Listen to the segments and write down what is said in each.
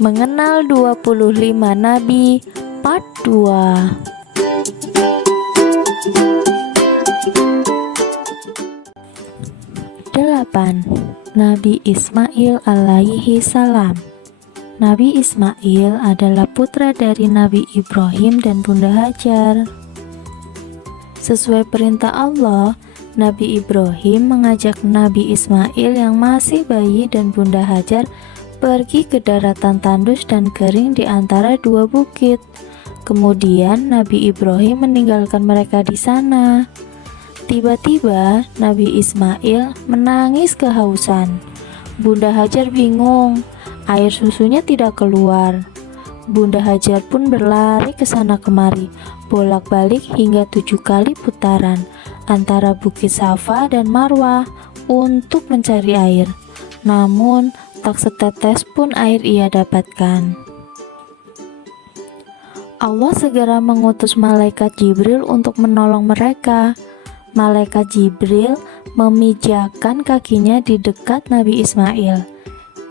Mengenal 25 Nabi Part 2. Nabi Ismail alaihi salam. Nabi Ismail adalah putra dari Nabi Ibrahim dan Bunda Hajar. Sesuai perintah Allah, Nabi Ibrahim mengajak Nabi Ismail yang masih bayi dan Bunda Hajar pergi ke daratan tandus dan kering di antara dua bukit. Kemudian Nabi Ibrahim meninggalkan mereka di sana. Tiba-tiba Nabi Ismail menangis kehausan. Bunda Hajar bingung, air susunya tidak keluar. Bunda Hajar pun berlari ke sana kemari, bolak-balik hingga 7 kali putaran antara Bukit Safa dan Marwah untuk mencari air. Namun tak setetes pun air ia dapatkan. Allah segera mengutus malaikat Jibril untuk menolong mereka. Malaikat Jibril memijakan kakinya di dekat Nabi Ismail.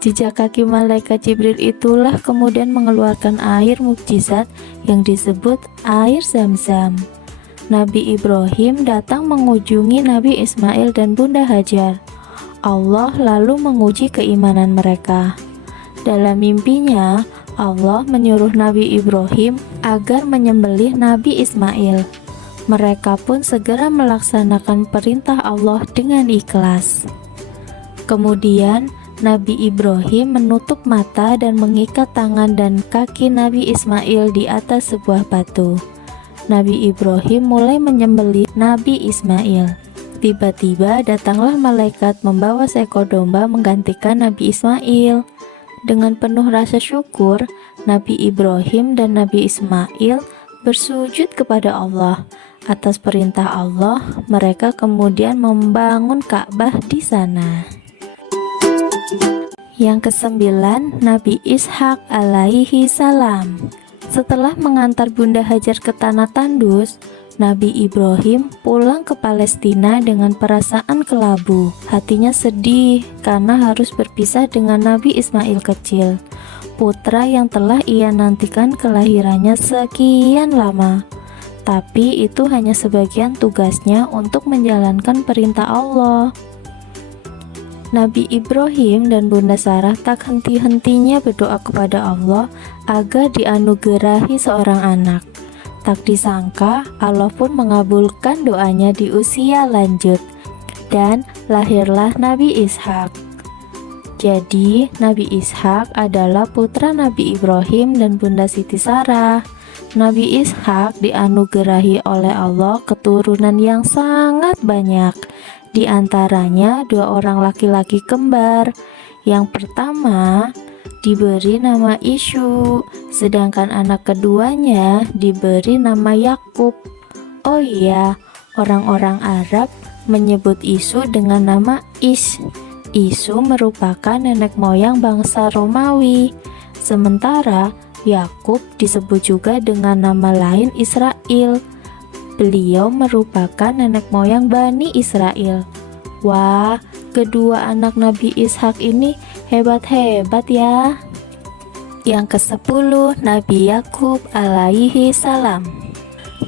Jejak kaki malaikat Jibril itulah kemudian mengeluarkan air mukjizat yang disebut air Zam-Zam. Nabi Ibrahim datang mengunjungi Nabi Ismail dan Bunda Hajar. Allah lalu menguji keimanan mereka. Dalam mimpinya, Allah menyuruh Nabi Ibrahim agar menyembelih Nabi Ismail. Mereka pun segera melaksanakan perintah Allah dengan ikhlas. Kemudian Nabi Ibrahim menutup mata dan mengikat tangan dan kaki Nabi Ismail di atas sebuah batu. Nabi Ibrahim mulai menyembelih Nabi Ismail. Tiba-tiba datanglah malaikat membawa seekor domba menggantikan Nabi Ismail. Dengan penuh rasa syukur, Nabi Ibrahim dan Nabi Ismail bersujud kepada Allah. Atas perintah Allah, mereka kemudian membangun Ka'bah di sana. Yang kesembilan, Nabi Ishak alaihi salam. Setelah mengantar Bunda Hajar ke tanah tandus, Nabi Ibrahim pulang ke Palestina dengan perasaan kelabu. Hatinya sedih karena harus berpisah dengan Nabi Ismail kecil, putra yang telah ia nantikan kelahirannya sekian lama. Tapi itu hanya sebagian tugasnya untuk menjalankan perintah Allah. Nabi Ibrahim dan Bunda Sarah tak henti-hentinya berdoa kepada Allah agar dianugerahi seorang anak. Tak disangka Allah pun mengabulkan doanya di usia lanjut, dan lahirlah Nabi Ishak. Jadi Nabi Ishak adalah putra Nabi Ibrahim dan Bunda Siti Sarah. Nabi Ishak dianugerahi oleh Allah keturunan yang sangat banyak. Di antaranya 2 orang laki-laki kembar. Yang pertama diberi nama Isyu, sedangkan anak keduanya diberi nama Yakub. Oh iya, orang-orang Arab menyebut Isyu dengan nama Is. Isyu merupakan nenek moyang bangsa Romawi. Sementara Yakub disebut juga dengan nama lain Israel. Beliau merupakan nenek moyang Bani Israel. Wah, kedua anak Nabi Ishak ini hebat-hebat ya. Yang ke-10, Nabi Yakub alaihi salam.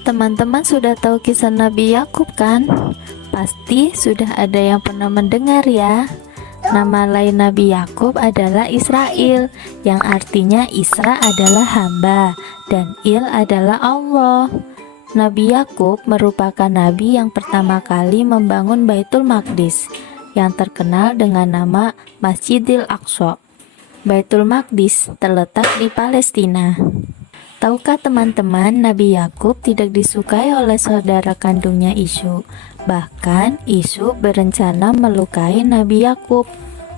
Teman-teman sudah tahu kisah Nabi Yakub kan? Pasti sudah ada yang pernah mendengar ya. Nama lain Nabi Yakub adalah Israel, yang artinya Isra adalah hamba dan Il adalah Allah. Nabi Yakub merupakan nabi yang pertama kali membangun Baitul Maqdis, yang terkenal dengan nama Masjidil Aqsa. Baitul Maqdis terletak di Palestina. Tahukah teman-teman, Nabi Yakub tidak disukai oleh saudara kandungnya Isyu. Bahkan Isyu berencana melukai Nabi Yakub.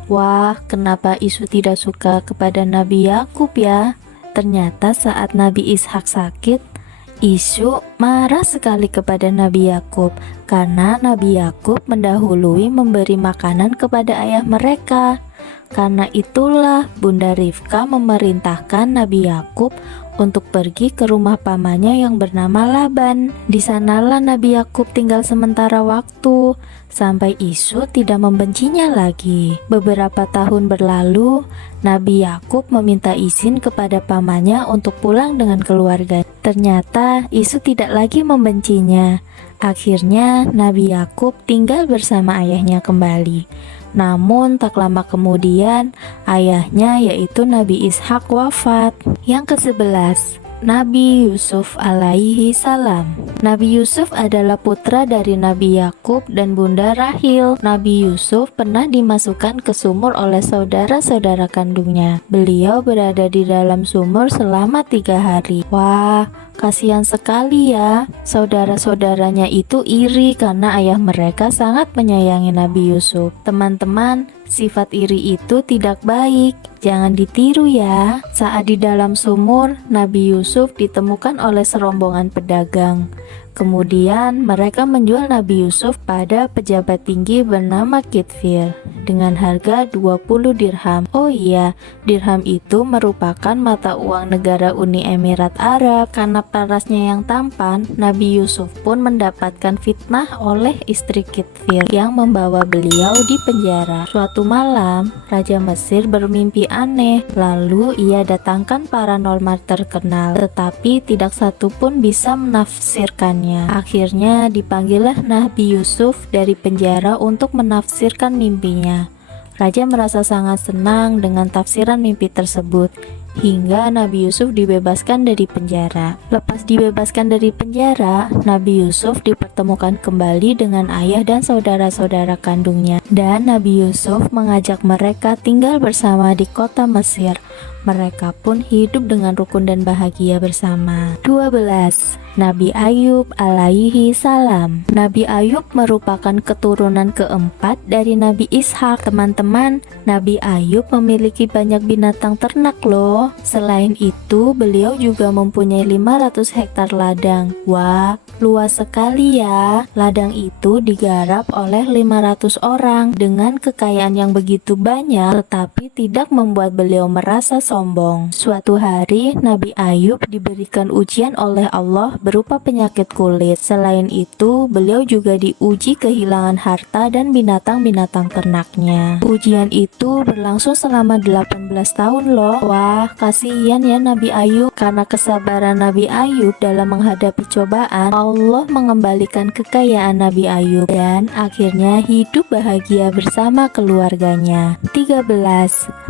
Wah, kenapa Isyu tidak suka kepada Nabi Yakub ya? Ternyata saat Nabi Ishak sakit, Isyu marah sekali kepada Nabi Yakub karena Nabi Yakub mendahului memberi makanan kepada ayah mereka. Karena itulah Bunda Rifka memerintahkan Nabi Yakub untuk pergi ke rumah pamannya yang bernama Laban. Di sanalah Nabi Yakub tinggal sementara waktu, sampai Isyu tidak membencinya lagi. Beberapa tahun berlalu, Nabi Yakub meminta izin kepada pamannya untuk pulang dengan keluarga. Ternyata Isu tidak lagi membencinya. Akhirnya Nabi Yakub tinggal bersama ayahnya kembali. Namun tak lama kemudian ayahnya yaitu Nabi Ishak wafat. Yang ke-11, Nabi Yusuf alaihi salam. Nabi Yusuf adalah putra dari Nabi Yakub dan Bunda Rahil. Nabi Yusuf pernah dimasukkan ke sumur oleh saudara-saudara kandungnya. Beliau berada di dalam sumur selama 3 hari. Wah, kasihan sekali ya. Saudara-saudaranya itu iri karena ayah mereka sangat menyayangi Nabi Yusuf. Teman-teman, sifat iri itu tidak baik. Jangan ditiru ya. Saat di dalam sumur, Nabi Yusuf ditemukan oleh serombongan pedagang. Kemudian mereka menjual Nabi Yusuf pada pejabat tinggi bernama Kitfir dengan harga 20 dirham. Oh iya, dirham itu merupakan mata uang negara Uni Emirat Arab. Karena parasnya yang tampan, Nabi Yusuf pun mendapatkan fitnah oleh istri Kitfir yang membawa beliau di penjara. Suatu malam, Raja Mesir bermimpi aneh. Lalu ia datangkan paranormal terkenal, tetapi tidak satu pun bisa menafsirkannya. Akhirnya dipanggillah Nabi Yusuf dari penjara untuk menafsirkan mimpinya. Raja merasa sangat senang dengan tafsiran mimpi tersebut, hingga Nabi Yusuf dibebaskan dari penjara. Lepas dibebaskan dari penjara, Nabi Yusuf dipertemukan kembali dengan ayah dan saudara-saudara kandungnya, dan Nabi Yusuf mengajak mereka tinggal bersama di kota Mesir. Mereka pun hidup dengan rukun dan bahagia bersama. 12. Nabi Ayub alaihi salam. Nabi Ayub merupakan keturunan keempat dari Nabi Ishak. Teman-teman, Nabi Ayub memiliki banyak binatang ternak loh. Selain itu, beliau juga mempunyai 500 hektar ladang. Wah, luas sekali ya. Ladang itu digarap oleh 500 orang. Dengan kekayaan yang begitu banyak, tetapi tidak membuat beliau merasa sombong. Suatu hari, Nabi Ayub diberikan ujian oleh Allah berupa penyakit kulit. Selain itu, beliau juga diuji kehilangan harta dan binatang-binatang ternaknya. Ujian itu berlangsung selama 18 tahun loh. Wah, kasihan ya Nabi Ayub. Karena kesabaran Nabi Ayub dalam menghadapi cobaan, Allah mengembalikan kekayaan Nabi Ayub dan akhirnya hidup bahagia bersama keluarganya. 13.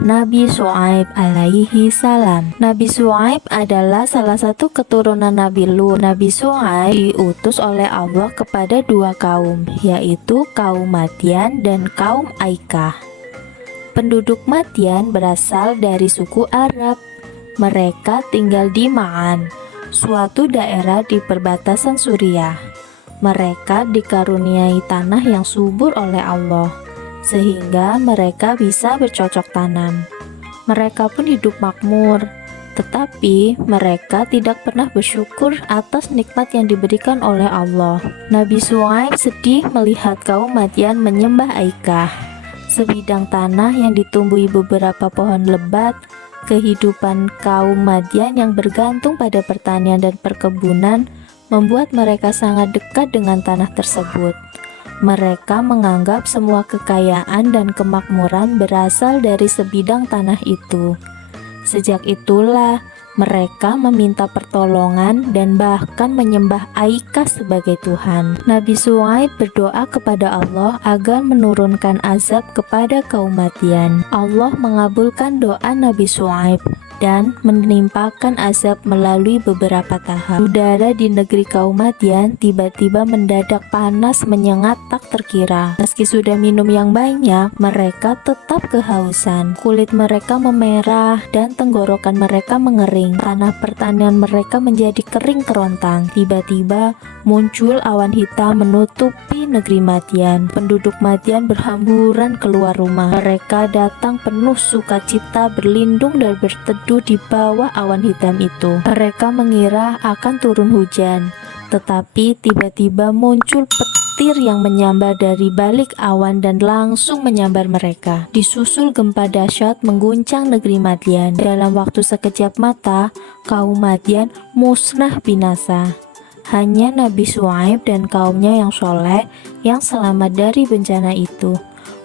Nabi Shu'aib alaihi salam. Nabi Shu'aib adalah salah satu keturunan Nabi Lut. Nabi Shu'aib diutus oleh Allah kepada 2 kaum, yaitu kaum Madyan dan kaum Aikah. Penduduk Madyan berasal dari suku Arab. Mereka tinggal di Ma'an, suatu daerah di perbatasan Suriah. Mereka dikaruniai tanah yang subur oleh Allah, sehingga mereka bisa bercocok tanam. Mereka pun hidup makmur, tetapi mereka tidak pernah bersyukur atas nikmat yang diberikan oleh Allah. Nabi Shu'aib sedih melihat kaum Madyan menyembah Aikah, sebidang tanah yang ditumbuhi beberapa pohon lebat. Kehidupan kaum Madyan yang bergantung pada pertanian dan perkebunan membuat mereka sangat dekat dengan tanah tersebut. Mereka menganggap semua kekayaan dan kemakmuran berasal dari sebidang tanah itu. Sejak itulah mereka meminta pertolongan dan bahkan menyembah Aikah sebagai Tuhan. Nabi Shu'aib berdoa kepada Allah agar menurunkan azab kepada kaum Madyan. Allah mengabulkan doa Nabi Shu'aib dan menimpakan azab melalui beberapa tahap. Udara di negeri kaum Madyan tiba-tiba mendadak panas menyengat tak terkira. Meski sudah minum yang banyak, mereka tetap kehausan. Kulit mereka memerah dan tenggorokan mereka mengering. Tanah pertanian mereka menjadi kering kerontang. Tiba-tiba muncul awan hitam menutupi negeri Madyan. Penduduk Madyan berhamburan keluar rumah. Mereka datang penuh sukacita, berlindung dan berteduh di bawah awan hitam itu. Mereka mengira akan turun hujan, tetapi tiba-tiba muncul petir yang menyambar dari balik awan dan langsung menyambar mereka. Disusul gempa dahsyat mengguncang negeri Madyan. Dalam waktu sekejap mata, kaum Madyan musnah binasa. Hanya Nabi Shu'aib dan kaumnya yang soleh yang selamat dari bencana itu.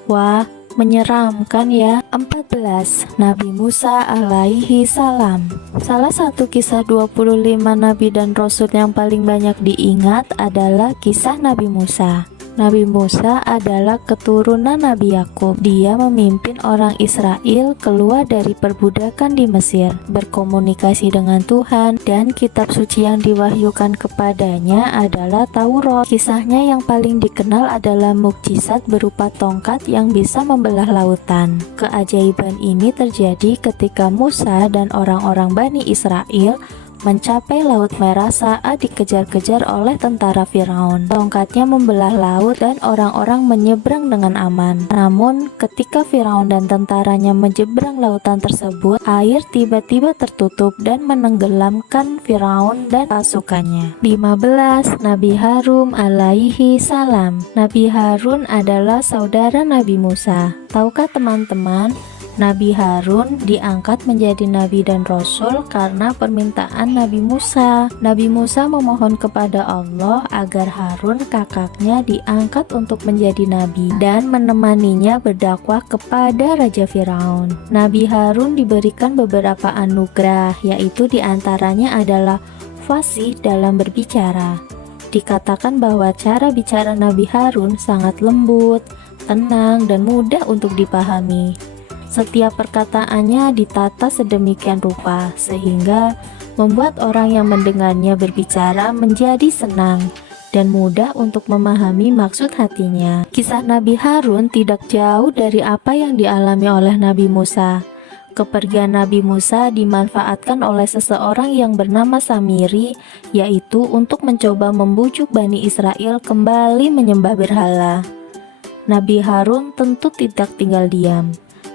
Wah, Menyeramkan ya. 14. Nabi Musa alaihi salam. Salah satu kisah 25 nabi dan rasul yang paling banyak diingat adalah kisah Nabi Musa. Nabi Musa adalah keturunan Nabi Yakub. Dia memimpin orang Israel keluar dari perbudakan di Mesir, berkomunikasi dengan Tuhan, dan kitab suci yang diwahyukan kepadanya adalah Taurat. Kisahnya yang paling dikenal adalah mukjizat berupa tongkat yang bisa membelah lautan. Keajaiban ini terjadi ketika Musa dan orang-orang Bani Israel mencapai Laut Merah saat dikejar-kejar oleh tentara Firaun. Tongkatnya membelah laut dan orang-orang menyeberang dengan aman. Namun, ketika Firaun dan tentaranya menyeberang lautan tersebut, air tiba-tiba tertutup dan menenggelamkan Firaun dan pasukannya. 15. Nabi Harun alaihi salam. Nabi Harun adalah saudara Nabi Musa. Tahukah teman-teman? Nabi Harun diangkat menjadi nabi dan rasul karena permintaan Nabi Musa. Nabi Musa memohon kepada Allah agar Harun kakaknya diangkat untuk menjadi nabi dan menemaninya berdakwah kepada Raja Firaun. Nabi Harun diberikan beberapa anugerah, yaitu diantaranya adalah fasih dalam berbicara. Dikatakan bahwa cara bicara Nabi Harun sangat lembut, tenang, dan mudah untuk dipahami. Setiap perkataannya ditata sedemikian rupa sehingga membuat orang yang mendengarnya berbicara menjadi senang dan mudah untuk memahami maksud hatinya. Kisah Nabi Harun tidak jauh dari apa yang dialami oleh Nabi Musa. Kepergian Nabi Musa dimanfaatkan oleh seseorang yang bernama Samiri, yaitu untuk mencoba membujuk Bani Israel kembali menyembah berhala. Nabi Harun tentu tidak tinggal diam.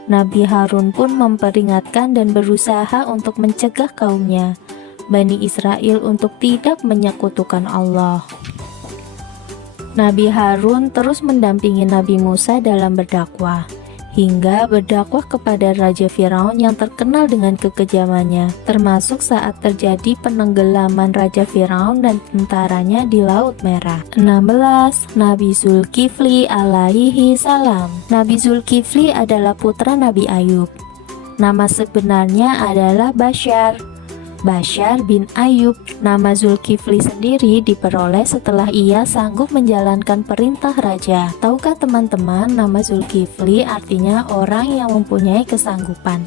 Nabi Harun pun memperingatkan dan berusaha untuk mencegah kaumnya, Bani Israel, untuk tidak menyekutukan Allah. Nabi Harun terus mendampingi Nabi Musa dalam berdakwah, hingga berdakwah kepada Raja Firaun yang terkenal dengan kekejamannya, termasuk saat terjadi penenggelaman Raja Firaun dan tentaranya di Laut Merah. 16. Nabi Zulkifli alaihi salam. Nabi Zulkifli adalah putra Nabi Ayub. Nama sebenarnya adalah Bashar bin Ayub. Nama Zulkifli sendiri diperoleh setelah ia sanggup menjalankan perintah raja. Tahukah teman-teman, nama Zulkifli artinya orang yang mempunyai kesanggupan.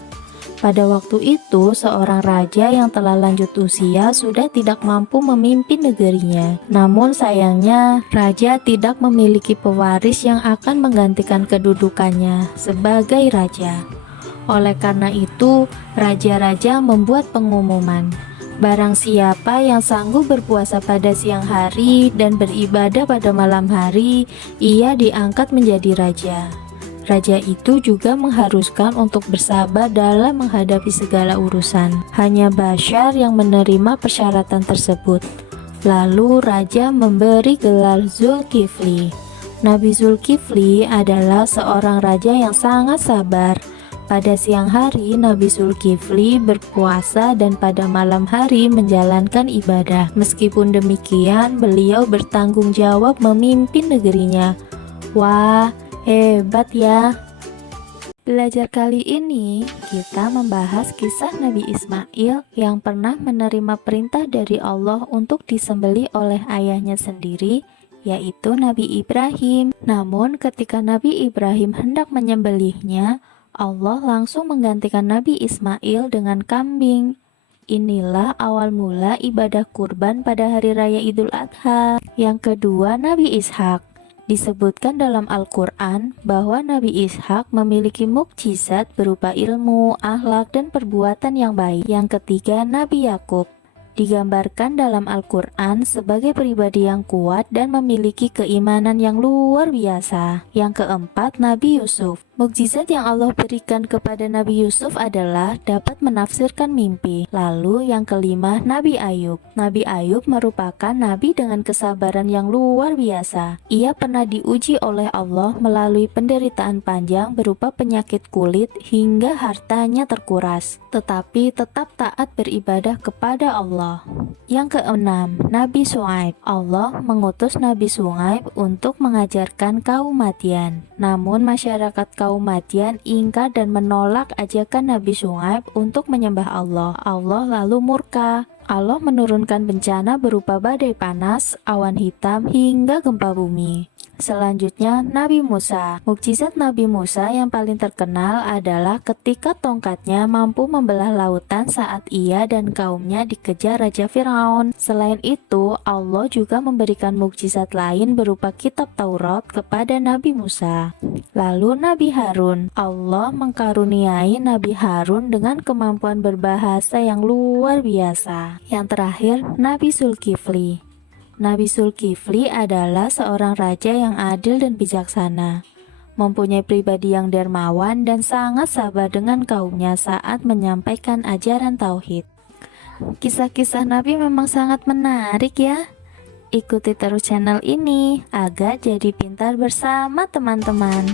Pada waktu itu, seorang raja yang telah lanjut usia sudah tidak mampu memimpin negerinya. Namun sayangnya, raja tidak memiliki pewaris yang akan menggantikan kedudukannya sebagai raja. Oleh karena itu, raja-raja membuat pengumuman, barang siapa yang sanggup berpuasa pada siang hari dan beribadah pada malam hari, ia diangkat menjadi raja. Raja itu juga mengharuskan untuk bersabar dalam menghadapi segala urusan. Hanya Bashar yang menerima persyaratan tersebut. Lalu raja memberi gelar Zulkifli. Nabi Zulkifli adalah seorang raja yang sangat sabar. Pada siang hari, Nabi Zulkifli berpuasa dan pada malam hari menjalankan ibadah. Meskipun demikian, beliau bertanggung jawab memimpin negerinya. Wah, hebat ya! Belajar kali ini, kita membahas kisah Nabi Ismail yang pernah menerima perintah dari Allah untuk disembelih oleh ayahnya sendiri, yaitu Nabi Ibrahim. Namun, ketika Nabi Ibrahim hendak menyembelihnya, Allah langsung menggantikan Nabi Ismail dengan kambing. Inilah awal mula ibadah kurban pada hari raya Idul Adha. Yang kedua, Nabi Ishak. Disebutkan dalam Al-Quran bahwa Nabi Ishak memiliki mukjizat berupa ilmu, akhlak, dan perbuatan yang baik. Yang ketiga, Nabi Yakub. Digambarkan dalam Al-Quran sebagai pribadi yang kuat dan memiliki keimanan yang luar biasa. Yang keempat, Nabi Yusuf. Mukjizat yang Allah berikan kepada Nabi Yusuf adalah dapat menafsirkan mimpi. Lalu yang kelima, Nabi Ayub. Nabi Ayub merupakan nabi dengan kesabaran yang luar biasa. Ia pernah diuji oleh Allah melalui penderitaan panjang berupa penyakit kulit hingga hartanya terkuras, tetapi tetap taat beribadah kepada Allah. Yang keenam, Nabi Syuaib. Allah mengutus Nabi Syuaib untuk mengajarkan kaum Madian. Namun masyarakat kaum kaum Madian ingkar dan menolak ajakan Nabi Syuaib untuk menyembah Allah. Allah lalu murka. Allah menurunkan bencana berupa badai panas, awan hitam, hingga gempa bumi. Selanjutnya, Nabi Musa. Mukjizat Nabi Musa yang paling terkenal adalah ketika tongkatnya mampu membelah lautan saat ia dan kaumnya dikejar Raja Firaun. Selain itu, Allah juga memberikan mukjizat lain berupa kitab Taurat kepada Nabi Musa. Lalu Nabi Harun. Allah mengkaruniai Nabi Harun dengan kemampuan berbahasa yang luar biasa. Yang terakhir, Nabi Zulkifli. Nabi Zulkifli adalah seorang raja yang adil dan bijaksana, mempunyai pribadi yang dermawan dan sangat sabar dengan kaumnya saat menyampaikan ajaran tauhid. Kisah-kisah Nabi memang sangat menarik ya. Ikuti terus channel ini agar jadi pintar bersama teman-teman.